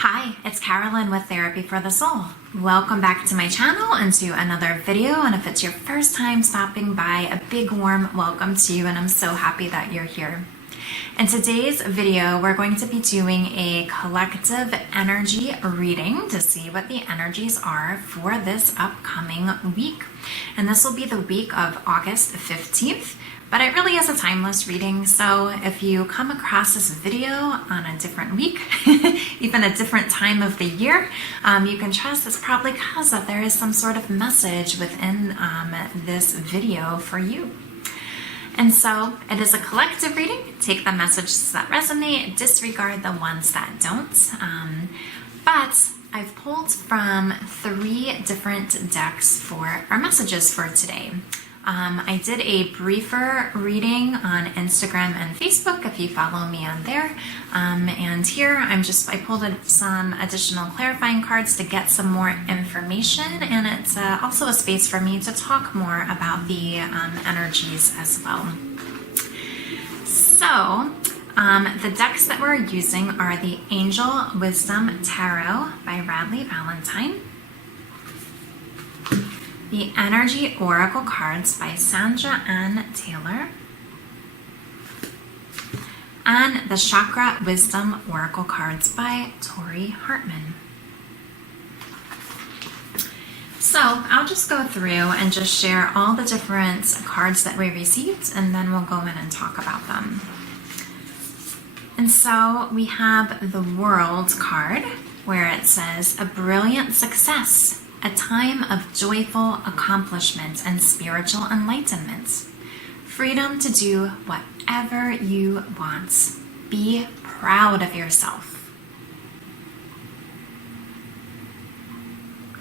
Hi, it's Carolyn with Therapy for the Soul. Welcome back to my channel and to another video. And if it's your first time stopping by, a big warm welcome to you, and I'm so happy that you're here. In today's video, we're going to be doing a collective energy reading to see what the energies are for this upcoming week. And this will be the week of August 15th. But it really is a timeless reading, so if you come across this video on a different week, even a different time of the year, you can trust it's probably because that there is some sort of message within this video for you. And so it is a collective reading. Take the messages that resonate, disregard the ones that don't. But I've pulled from 3 different decks for our messages for today. I did a briefer reading on Instagram and Facebook if you follow me on there. And here I pulled some additional clarifying cards to get some more information, and it's also a space for me to talk more about the energies as well. So the decks that we're using are the Angel Wisdom Tarot by Radley Valentine, the Energy Oracle cards by Sandra Ann Taylor, and the Chakra Wisdom Oracle cards by Tori Hartman. So I'll just go through and just share all the different cards that we received, and then we'll go in and talk about them. And so we have the World card, where it says, a brilliant success, a time of joyful accomplishment and spiritual enlightenment. Freedom to do whatever you want. Be proud of yourself.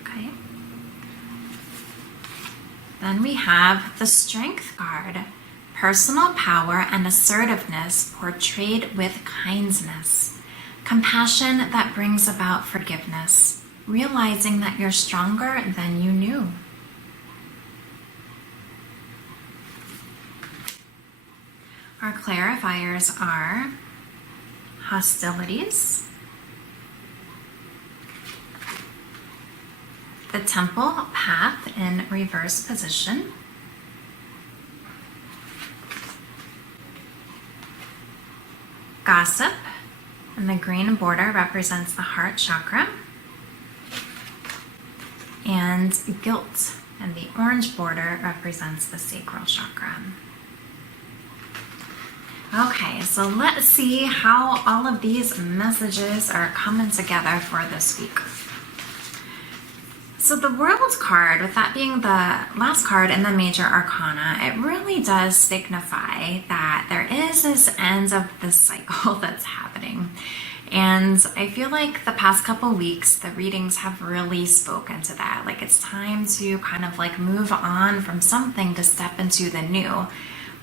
Okay. Then we have the Strength card. Personal power and assertiveness portrayed with kindness. Compassion that brings about forgiveness. Realizing that you're stronger than you knew. Our clarifiers are hostilities, the Temple path in reverse position, gossip, and the green border represents the heart chakra, and guilt, and the orange border represents the sacral chakra. Okay, so let's see how all of these messages are coming together for this week. So the World card, with that being the last card in the major arcana, it really does signify that there is this end of the cycle that's happening. And I feel like the past couple weeks, the readings have really spoken to that. Like it's time to kind of like move on from something to step into the new.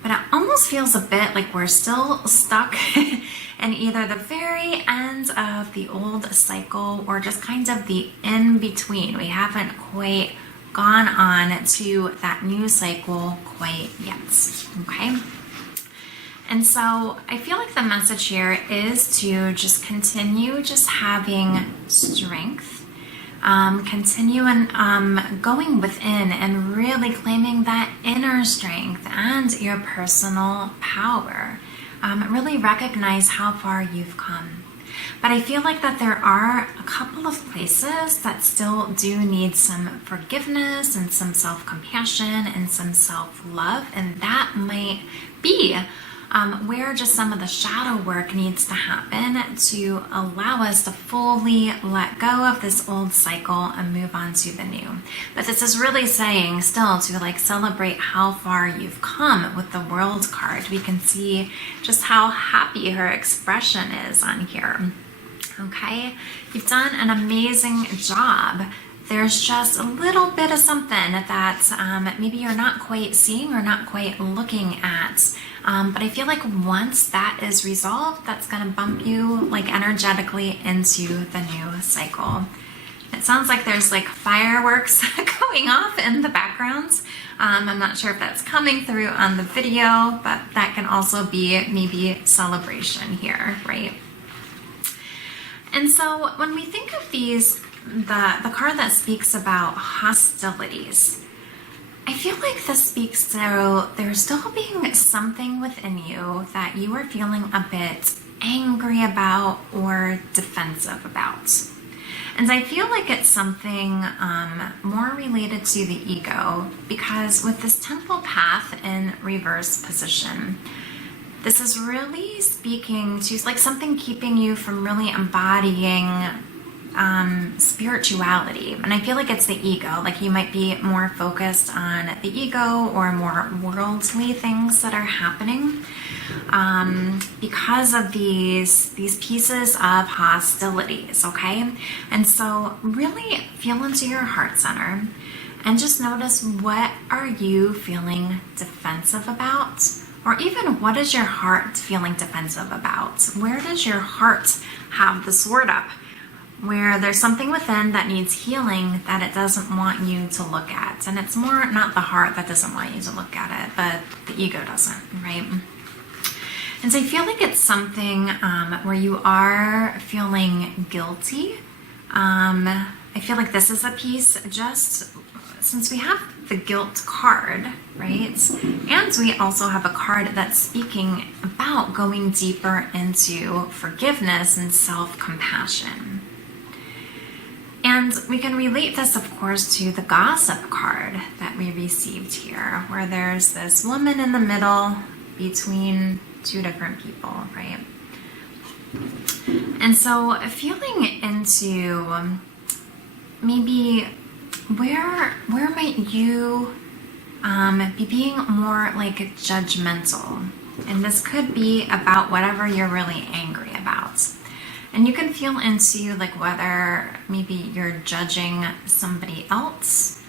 But it almost feels a bit like we're still stuck in either the very end of the old cycle or just kind of the in-between. We haven't quite gone on to that new cycle quite yet, okay? And so I feel like the message here is to just continue just having strength, continue and going within and really claiming that inner strength and your personal power. Really recognize how far you've come. But I feel like that there are a couple of places that still do need some forgiveness and some self-compassion and some self-love, and that might be where just some of the shadow work needs to happen to allow us to fully let go of this old cycle and move on to the new. But this is really saying still to like celebrate how far you've come with the World card. We can see just how happy her expression is on here. Okay, you've done an amazing job. There's just a little bit of something that maybe you're not quite seeing or not quite looking at. But I feel like once that is resolved, that's going to bump you like energetically into the new cycle. It sounds like there's like fireworks going off in the background. I'm not sure if that's coming through on the video, but that can also be maybe celebration here, right? And so when we think of these, the card that speaks about hostilities, I feel like this speaks to there still being something within you that you are feeling a bit angry about or defensive about. And I feel like it's something more related to the ego, because with this temple path in reverse position, this is really speaking to like something keeping you from really embodying spirituality. And I feel like it's the ego. Like you might be more focused on the ego or more worldly things that are happening because of these pieces of hostilities, okay? And so really feel into your heart center and just notice, what are you feeling defensive about? Or even, what is your heart feeling defensive about? Where does your heart have the sword up? Where there's something within that needs healing that it doesn't want you to look at. And it's more not the heart that doesn't want you to look at it, but the ego doesn't, right? And so I feel like it's something where you are feeling guilty. I feel like this is a piece, just since we have the guilt card, right? And we also have a card that's speaking about going deeper into forgiveness and self-compassion. And we can relate this, of course, to the gossip card that we received here, where there's this woman in the middle between two different people, right? And so feeling into maybe where might you be being more like judgmental? And this could be about whatever you're really angry about. And you can feel into like whether maybe you're judging somebody else.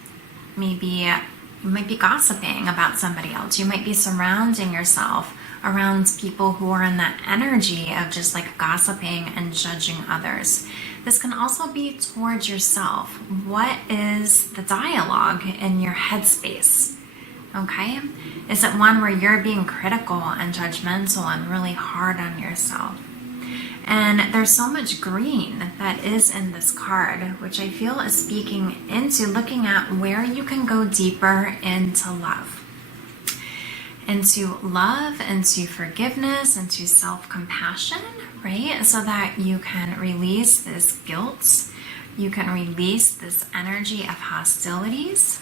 Maybe you might be gossiping about somebody else. You might be surrounding yourself around people who are in that energy of just like gossiping and judging others. This can also be towards yourself. What is the dialogue in your headspace? Okay? Is it one where you're being critical and judgmental and really hard on yourself? And there's so much green that is in this card, which I feel is speaking into looking at where you can go deeper into love. Into love, into forgiveness, into self-compassion, right? So that you can release this guilt. You can release this energy of hostilities.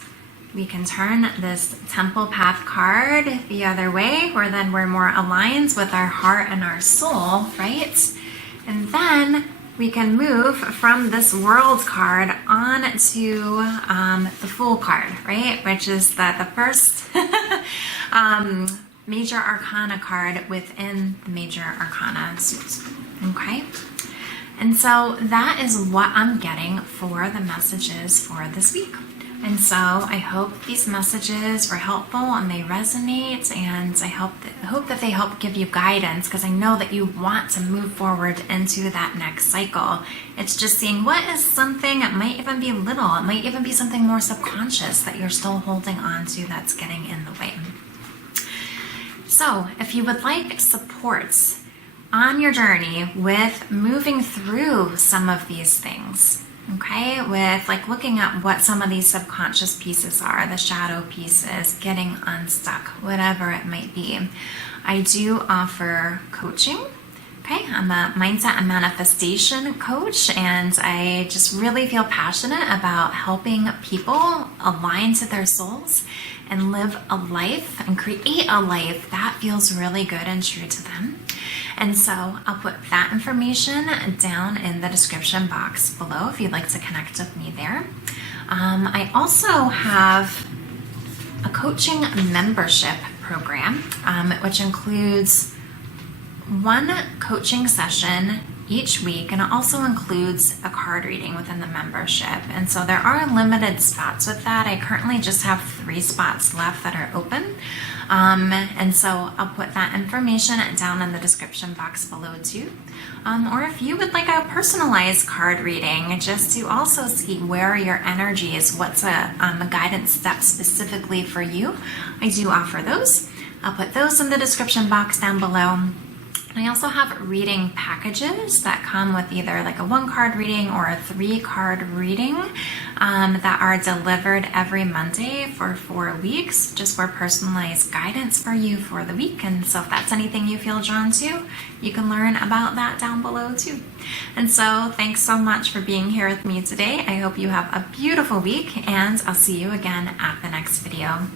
We can turn this temple path card the other way, where then we're more aligned with our heart and our soul, right? And then we can move from this world card on to the Fool card, right? Which is the first major arcana card within the major arcana suit, okay? And so that is what I'm getting for the messages for this week. And so I hope these messages were helpful and they resonate, and I hope that they help give you guidance, because I know that you want to move forward into that next cycle. It's just seeing what is something, it might even be little, it might even be something more subconscious that you're still holding on to that's getting in the way. So if you would like support on your journey with moving through some of these things, okay, with like looking at what some of these subconscious pieces are, the shadow pieces, getting unstuck, whatever it might be, I do offer coaching. Okay, I'm a mindset and manifestation coach, and I just really feel passionate about helping people align to their souls and live a life and create a life that feels really good and true to them. And so I'll put that information down in the description box below if you'd like to connect with me there. I also have a coaching membership program, which includes one coaching session each week, and it also includes a card reading within the membership. And so there are limited spots with that. I currently just have 3 spots left that are open. And so I'll put that information down in the description box below too. Or if you would like a personalized card reading, just to also see where your energy is, what's a guidance step specifically for you, I do offer those. I'll put those in the description box down below. I also have reading packages that come with either like a 1-card reading or a 3-card reading that are delivered every Monday for 4 weeks, just for personalized guidance for you for the week. And so if that's anything you feel drawn to, you can learn about that down below too. And so thanks so much for being here with me today. I hope you have a beautiful week, and I'll see you again at the next video.